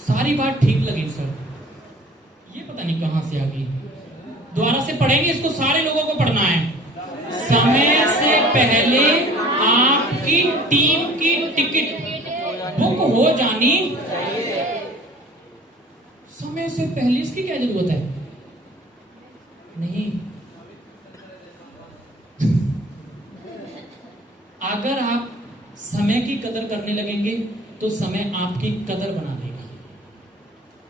सारी बात ठीक लगी सर, ये पता नहीं कहां से आ गई। दोबारा से पढ़ेंगे इसको, सारे लोगों को पढ़ना है। समय से पहले आपकी टीम की टिकट बुक हो जानी। समय से पहले इसकी क्या जरूरत है? नहीं, अगर आप समय की कदर करने लगेंगे तो समय आपकी कदर बना देगा,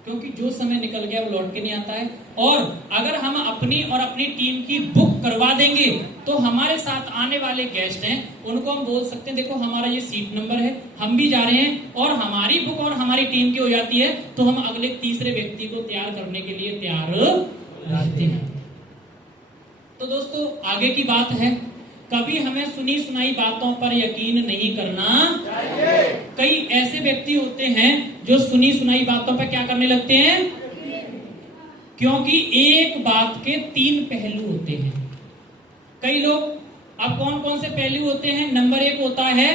क्योंकि जो समय निकल गया वो लौट के नहीं आता है। और अगर हम अपनी और अपनी टीम की बुक करवा देंगे तो हमारे साथ आने वाले गेस्ट हैं उनको हम बोल सकते हैं देखो हमारा ये सीट नंबर है, हम भी जा रहे हैं, और हमारी बुक और हमारी टीम की हो जाती है तो हम अगले तीसरे व्यक्ति को तैयार करने के लिए तैयार रहते हैं। तो दोस्तों आगे की बात है, कभी हमें सुनी सुनाई बातों पर यकीन नहीं करना चाहिए। कई ऐसे व्यक्ति होते हैं जो सुनी सुनाई बातों पर क्या करने लगते हैं, क्योंकि एक बात के 3 पहलू होते हैं। कई लोग, अब कौन कौन से पहलू होते हैं? नंबर 1 होता है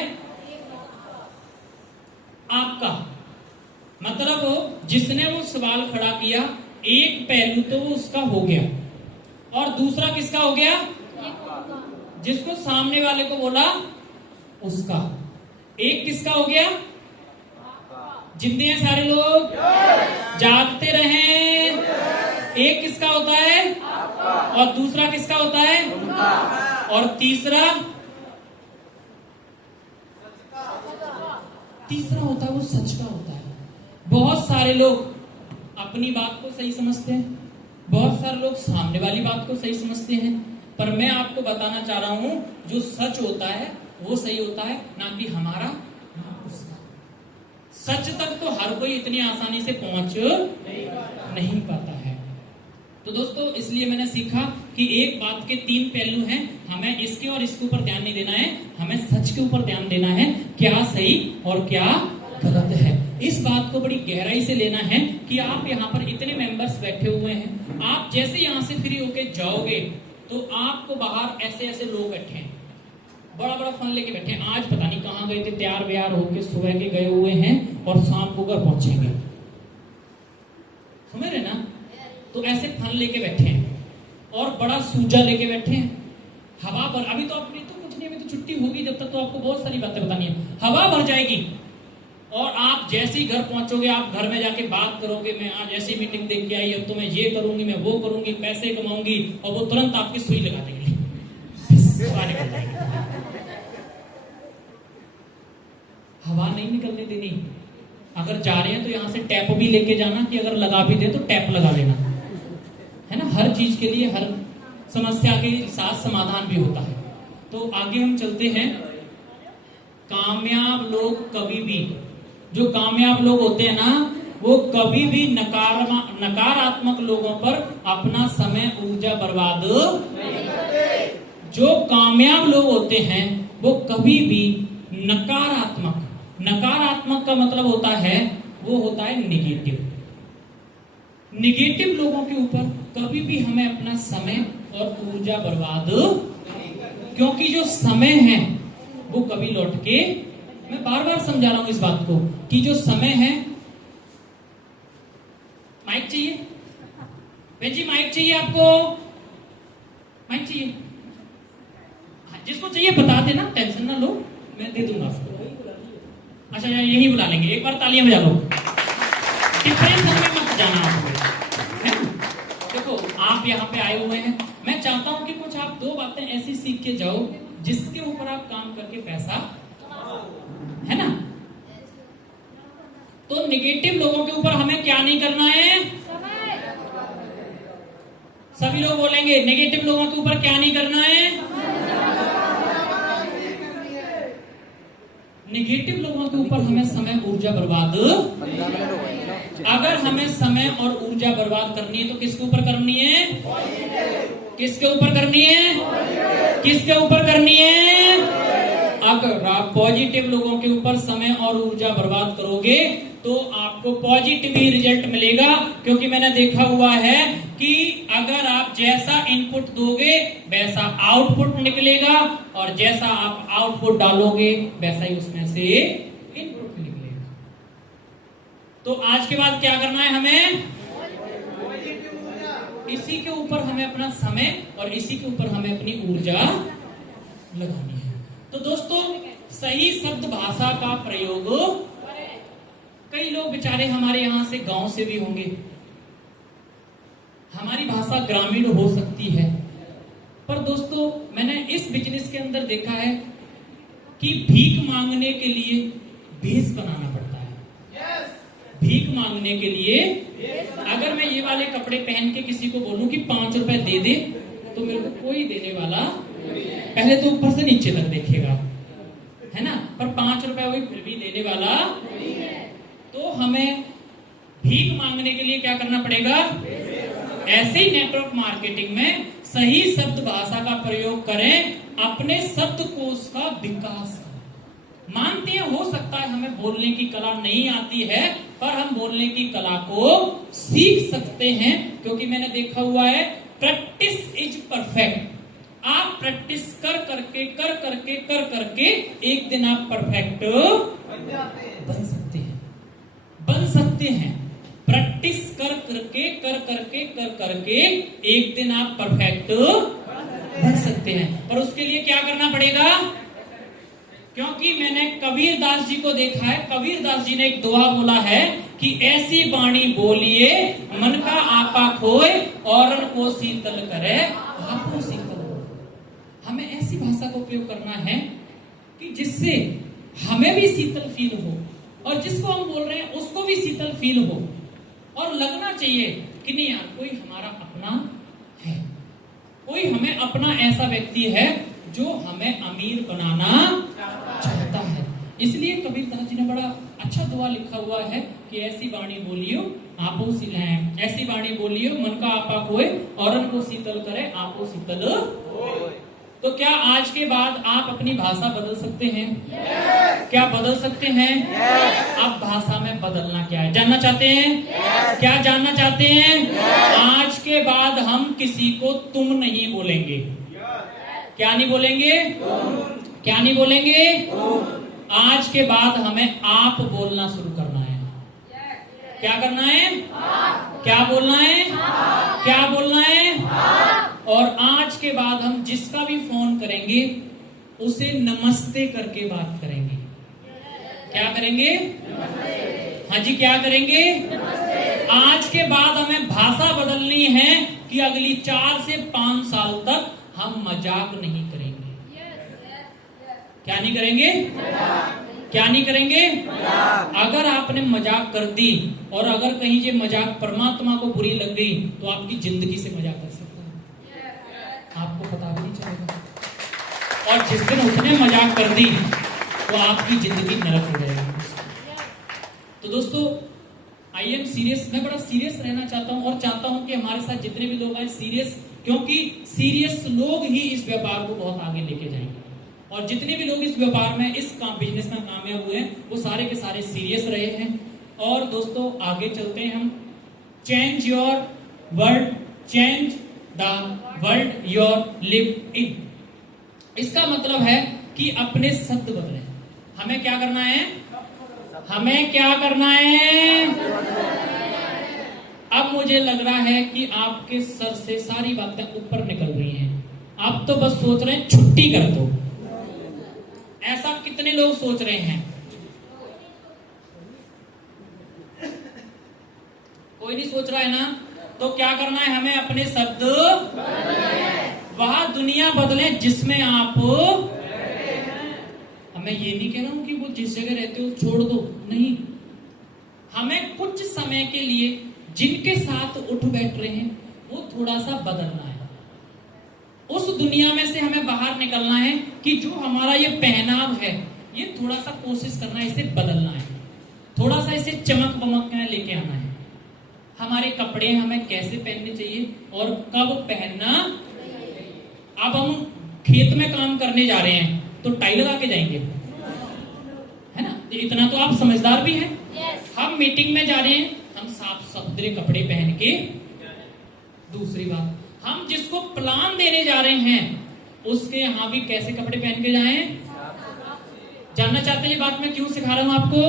आपका, मतलब जिसने वो सवाल खड़ा किया एक पहलू तो वो उसका हो गया, और दूसरा किसका हो गया? जिसको सामने वाले को बोला उसका। एक किसका हो गया? जिंदे हैं सारे लोग, जागते रहें। एक किसका होता है? और दूसरा किसका होता है? और तीसरा होता है वो सच का होता है। बहुत सारे लोग अपनी बात को सही समझते हैं, बहुत सारे लोग सामने वाली बात को सही समझते हैं, पर मैं आपको बताना चाह रहा हूं जो सच होता है वो सही होता है, ना कि हमारा ना उसका। सच तक तो हर कोई इतनी आसानी से पहुंच नहीं पाता है। तो दोस्तों इसलिए मैंने सीखा कि एक बात के 3 पहलू हैं, हमें इसके और इसके ऊपर ध्यान नहीं देना है, हमें सच के ऊपर ध्यान देना है, क्या सही और क्या गलत है। इस बात को बड़ी गहराई से लेना है कि आप यहाँ पर इतने मेंबर्स बैठे हुए हैं, आप जैसे यहाँ से फ्री होके जाओगे तो आपको बाहर ऐसे ऐसे लोग बैठे हैं, बड़ा बड़ा फन लेके बैठे हैं। आज पता नहीं कहाँ गए थे, तैयार व्यार होके सुबह के गए हुए हैं और शाम को घर पहुंचेंगे, समझ रहे ना? तो ऐसे फन लेके बैठे हैं और बड़ा सूजा लेके बैठे हैं। हवा भर, अभी तो अपनी तो कुछ नहीं, अभी तो छुट्टी होगी, जब तक तो आपको बहुत सारी बातें बतानी है। हवा भर जाएगी और आप जैसे ही घर पहुंचोगे आप घर में जाके बात करोगे, मैं आज ऐसी मीटिंग देख के आई, अब तो मैं ये करूंगी, मैं वो करूंगी, पैसे कमाऊंगी, और वो तुरंत आपकी सुई लगा देंगे। हवा नहीं निकलने देनी। अगर जा रहे हैं तो यहां से टैप भी लेके जाना कि अगर लगा भी दे तो टैप लगा लेना, है ना? हर चीज के लिए, हर समस्या के साथ समाधान भी होता है। तो आगे हम चलते हैं। कामयाब लोग कभी भी, जो कामयाब लोग होते हैं ना, वो कभी भी नकारात्मक लोगों पर अपना समय ऊर्जा बर्बाद नहीं करते। जो कामयाब लोग होते हैं वो कभी भी नकारात्मक का मतलब होता है, वो होता है निगेटिव लोगों के ऊपर कभी भी हमें अपना समय और ऊर्जा बर्बाद, क्योंकि जो समय है वो कभी लौट के, मैं बार बार समझा रहा हूं इस बात को कि जो समय है, माइक चाहिए बहन जी, माइक चाहिए आपको, माइक चाहिए, जिसको चाहिए बता देना, टेंशन ना लो, मैं दे दूंगा आपको। अच्छा यही बुला लेंगे, एक बार तालियां बजा लो, डिफरेंस में मत जाना आपको, है ना? देखो आप यहाँ पे आए हुए हैं, मैं चाहता हूं कि कुछ आप 2 बातें ऐसी सीख के जाओ जिसके ऊपर आप काम करके पैसा, है ना? तो नेगेटिव लोगों के ऊपर हमें क्या नहीं करना है? सभी लोग बोलेंगे, नेगेटिव लोगों के ऊपर क्या नहीं करना है? नेगेटिव लोगों के ऊपर हमें समय ऊर्जा बर्बाद, अगर हमें समय और ऊर्जा बर्बाद करनी है तो किसके ऊपर करनी है? किसके ऊपर करनी है? किसके ऊपर करनी है? अगर आप पॉजिटिव लोगों के ऊपर समय और ऊर्जा बर्बाद करोगे तो आपको पॉजिटिव ही रिजल्ट मिलेगा, क्योंकि मैंने देखा हुआ है कि अगर आप जैसा इनपुट दोगे वैसा आउटपुट निकलेगा, और जैसा आप आउटपुट डालोगे वैसा ही उसमें से इनपुट निकलेगा। तो आज के बाद क्या करना है हमें? इसी के ऊपर हमें अपना समय और इसी के ऊपर हमें अपनी ऊर्जा लगानी है। तो दोस्तों, सही शब्द भाषा का प्रयोग, कई लोग बेचारे हमारे यहां से गांव से भी होंगे, हमारी भाषा ग्रामीण हो सकती है, पर दोस्तों मैंने इस बिजनेस के अंदर देखा है कि भीख मांगने के लिए भेष बनाना पड़ता है। भीख मांगने के लिए अगर मैं ये वाले कपड़े पहन के किसी को बोलूं कि 5 रुपए दे दे, तो मेरे को कोई देने वाला पहले तो ऊपर से नीचे तक देखेगा, है ना, पर 5 रुपए वही फिर भी देने वाला। तो हमें भीख मांगने के लिए क्या करना पड़ेगा? ऐसे ही नेटवर्क मार्केटिंग में सही शब्द भाषा का प्रयोग करें, अपने शब्दकोश का विकास। मानते हैं हो सकता है हमें बोलने की कला नहीं आती है, पर हम बोलने की कला को सीख सकते हैं, क्योंकि मैंने देखा हुआ है प्रैक्टिस इज परफेक्ट। आप प्रैक्टिस कर करके एक दिन आप परफेक्ट बन सकते हैं। प्रैक्टिस कर करके एक दिन आप परफेक्ट बन सकते हैं, पर उसके लिए क्या करना पड़ेगा? क्योंकि मैंने कबीर दास जी को देखा है, कबीर दास जी ने एक दोहा बोला है कि ऐसी वाणी बोलिए मन का आपा खोए औरन को शीतल करे आपको शीतल हो। हमें ऐसी भाषा का उपयोग करना है कि जिससे हमें भी शीतल फील हो और जिसको हम बोल रहे हैं उसको भी शीतल फील हो, और लगना चाहिए कि नहीं यार कोई हमारा अपना है, कोई हमें अपना ऐसा व्यक्ति है जो हमें अमीर बनाना चाहता है। इसलिए कबीर दास जी ने बड़ा अच्छा दुआ लिखा हुआ है कि ऐसी वाणी बोलियो आपो ऐसी वाणी बोलियो मन का आपा खोए औरन को शीतल करे आपो शीतल होए। तो क्या आज के बाद आप अपनी भाषा बदल सकते हैं? क्या बदल सकते हैं? अब भाषा में बदलना क्या है जानना चाहते हैं? क्या जानना चाहते हैं? आज के बाद हम किसी को तुम नहीं बोलेंगे। क्या नहीं बोलेंगे? क्या नहीं बोलेंगे? आज के बाद हमें आप बोलना शुरू करना है। क्या करना है? क्या बोलना है? क्या बोलना है? और आज के बाद हम जिसका भी फोन करेंगे उसे नमस्ते करके बात करेंगे। क्या करेंगे? हाँ जी, क्या करेंगे? आज के बाद हमें भाषा बदलनी है कि अगली 4 से 5 साल तक हम मजाक नहीं करेंगे। क्या नहीं करेंगे? क्या नहीं करेंगे? अगर आपने मजाक कर दी और अगर कहीं ये मजाक परमात्मा को बुरी लग गई तो आपकी जिंदगी से मजाक कर सकता है, आपको पता भी नहीं चलेगा। और जिस दिन उसने मजाक कर दी तो आपकी जिंदगी नरक हो जाएगी। तो दोस्तों, आई एम सीरियस, मैं बड़ा सीरियस रहना चाहता हूं और चाहता हूं कि हमारे साथ जितने भी लोग आए सीरियस, क्योंकि सीरियस लोग ही इस व्यापार को बहुत आगे लेके जाएंगे। और जितने भी लोग इस व्यापार में इस बिजनेस में कामयाब हुए हैं वो सारे के सारे सीरियस रहे हैं। और दोस्तों आगे चलते हैं हम। Change your world, change the world your live in. इसका मतलब है कि अपने शब्द बदलें। हमें क्या करना है? हमें क्या करना है? अब मुझे लग रहा है कि आपके सर से सारी बातें ऊपर निकल रही हैं। आप तो बस सोच रहे हैं छुट्टी कर दो। ऐसा कितने लोग सोच रहे हैं? कोई नहीं सोच रहा है ना? तो क्या करना है? हमें अपने शब्द वह दुनिया बदले जिसमें आप। मैं ये नहीं कह रहा हूं कि वो जिस जगह रहते हो छोड़ दो, नहीं। हमें कुछ समय के लिए जिनके साथ उठ बैठ रहे हैं वो थोड़ा सा बदलना है। उस दुनिया में से हमें बाहर निकलना है कि जो हमारा ये पहनाव है ये थोड़ा सा कोशिश करना है, इसे बदलना है, थोड़ा सा इसे चमक बमक में लेके आना है। हमारे कपड़े हमें कैसे पहनने चाहिए और कब पहनना। अब हम खेत में काम करने जा रहे हैं तो टाई लगा के जाएंगे, है ना? इतना तो आप समझदार भी हैं। हम मीटिंग में जा रहे हैं, हम साफ सुथरे कपड़े पहन के। दूसरी बात, हम जिसको प्लान देने जा रहे हैं उसके यहाँ भी कैसे कपड़े पहन के जाएं। जानना चाहते हैं ये बात मैं क्यों सिखा रहा हूं आपको?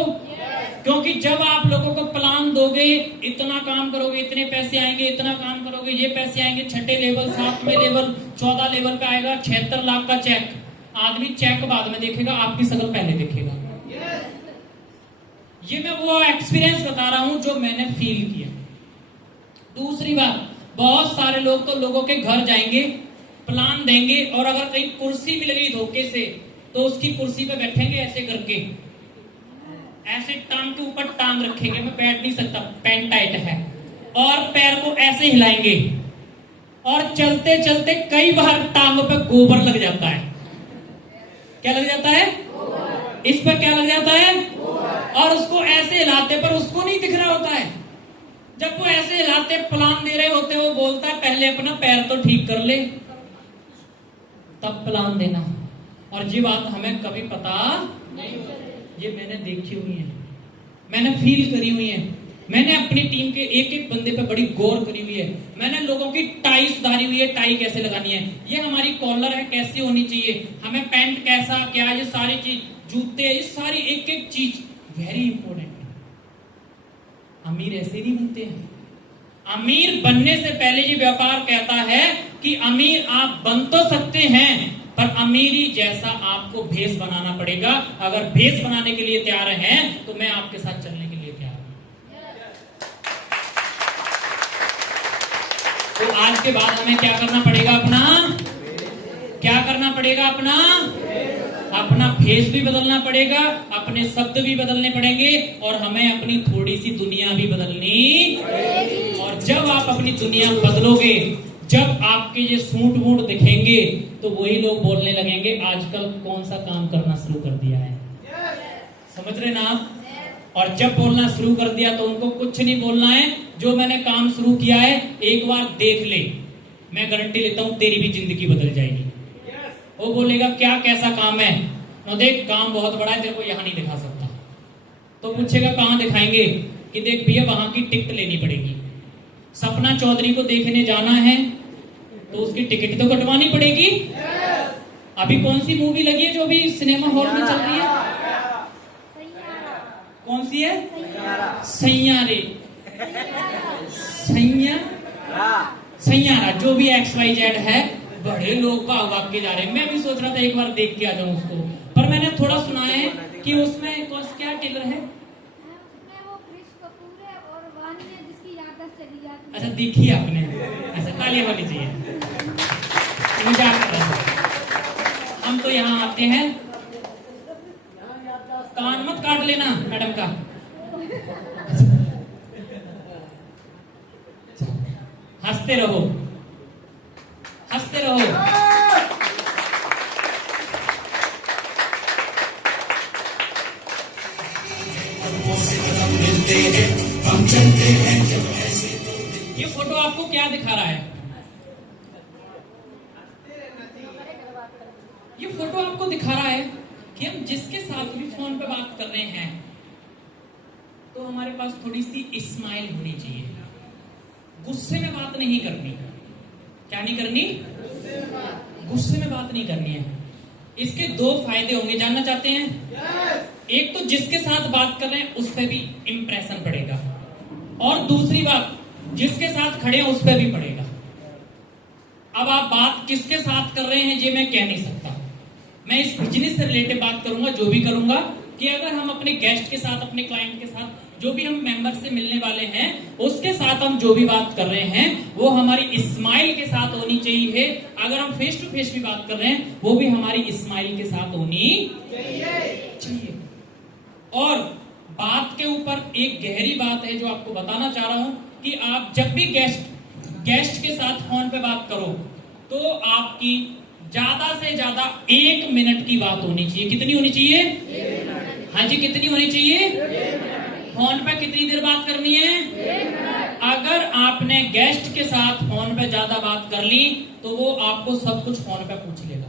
क्योंकि जब आप लोगों को प्लान दोगे, इतना काम करोगे, इतने पैसे आएंगे, इतना काम करोगे, ये पैसे आएंगे, 6ठे लेवल, 7वें लेवल, 14 लेवल का आएगा 76 लाख का चेक। आदमी चेक बाद में देखेगा, आपकी शकल पहले देखेगा। ये मैं वो एक्सपीरियंस बता रहा हूं जो मैंने फील किया। दूसरी बात, बहुत सारे लोग तो लोगों के घर जाएंगे, प्लान देंगे, और अगर कहीं कुर्सी मिल गई धोखे से तो उसकी कुर्सी पे बैठेंगे ऐसे करके, ऐसे टांग के ऊपर टांग रखेंगे, मैं बैठ नहीं सकता, पैंट टाइट है, और पैर को ऐसे हिलाएंगे, और चलते चलते कई बार टांगों पे गोबर लग जाता है। क्या लग जाता है? इस पर क्या लग जाता है? और उसको ऐसे हिलाते पर उसको नहीं दिख रहा होता है। जब वो ऐसे हिलाते प्लान दे रहे होते, वो बोलता है पहले अपना पैर तो ठीक कर ले, तब प्लान देना। और ये बात हमें कभी पता नहीं, ये मैंने देखी हुई है, मैंने फील करी हुई है, मैंने अपनी टीम के एक एक बंदे पे बड़ी गौर करी हुई है। मैंने लोगों की टाई सुधारी हुई है, टाई कैसे लगानी है, ये हमारी कॉलर है कैसी होनी चाहिए, हमें पैंट कैसा, क्या, ये सारी चीज, जूते, ये सारी एक एक चीज वेरी इंपॉर्टेंट है। अमीर ऐसे नहीं बनते हैं। अमीर बनने से पहले ये व्यापार कहता है कि अमीर आप बन तो सकते हैं, पर अमीरी जैसा आपको भेष बनाना पड़ेगा। अगर भेष बनाने के लिए तैयार हैं तो मैं आपके साथ चलने के लिए तैयार हूं। तो आज के बाद हमें क्या करना पड़ेगा? क्या करना पड़ेगा? अपना भेष भी बदलना पड़ेगा, अपने शब्द भी बदलने पड़ेंगे, और हमें अपनी थोड़ी सी दुनिया भी बदलनी पड़ेगी। और जब आप अपनी दुनिया बदलोगे, जब आपके ये सूट वूट दिखेंगे, तो वही लोग बोलने लगेंगे आजकल कौन सा काम करना शुरू कर दिया है। समझ रहे ना आप? और जब बोलना शुरू कर दिया तो उनको कुछ नहीं बोलना है, जो मैंने काम शुरू किया है एक बार देख ले, मैं गारंटी लेता हूं तेरी भी जिंदगी बदल जाएगी। वो बोलेगा क्या, कैसा काम है? न देख, काम बहुत बड़ा है, तेरे को यहां नहीं दिखा सकता। तो पूछेगा कहां दिखाएंगे? कि देख भैया वहां की टिकट लेनी पड़ेगी, सपना चौधरी को देखने जाना है तो उसकी टिकट तो कटवानी पड़ेगी। अभी कौन सी मूवी लगी है जो भी सिनेमा हॉल में चल रही है? कौन सी है? सैयारे, सैयारा, जो भी XYZ है, बड़े लोग भाग के जा रहे हैं। मैं भी सोच रहा था एक बार देख के आ जाऊं उसको, पर मैंने थोड़ा सुना है कि उसमें क्या टेलर है? अच्छा, देखी आपने? अच्छा, तालियां होनी चाहिए। मजाक कर रहा हूं। हम तो यहाँ आते हैं, कान मत काट लेना मैडम का। हंसते रहो, हंसते रहो। हम चलते हैं जब ऐसे। ये फोटो आपको क्या दिखा रहा है? ये फोटो आपको दिखा रहा है कि हम जिसके साथ भी फोन पे बात कर रहे हैं तो हमारे पास थोड़ी सी स्माइल होनी चाहिए। गुस्से में बात नहीं करनी। क्या नहीं करनी? गुस्से में बात नहीं करनी है। इसके दो फायदे होंगे, जानना चाहते हैं? एक तो जिसके साथ बात कर रहे हैं उस पर भी इंप्रेशन पड़ेगा, और दूसरी बात जिसके साथ खड़े हैं उस पर भी पड़ेगा। अब आप बात किसके साथ कर रहे हैं ये मैं कह नहीं सकता। मैं इस बिजनेस से रिलेटेड बात करूंगा, जो भी करूंगा, कि अगर हम अपने गेस्ट के साथ, अपने क्लाइंट के साथ, जो भी हम मेंबर से मिलने वाले हैं, उसके साथ हम जो भी बात कर रहे हैं वो हमारी स्माइल के साथ होनी चाहिए। अगर हम फेस टू फेस भी बात कर रहे हैं वो भी हमारी स्माइल के साथ होनी चाहिए। और बात के ऊपर एक गहरी बात है जो आपको बताना चाह रहा हूं कि आप जब भी गेस्ट के साथ फोन पे बात करो तो आपकी ज्यादा से ज्यादा 1 मिनट की बात होनी चाहिए। कितनी होनी चाहिए? हाँ जी, कितनी होनी चाहिए? फोन पे कितनी देर बात करनी है? अगर आपने गेस्ट के साथ फोन पे ज्यादा बात कर ली तो वो आपको सब कुछ फोन पे पूछ लेगा।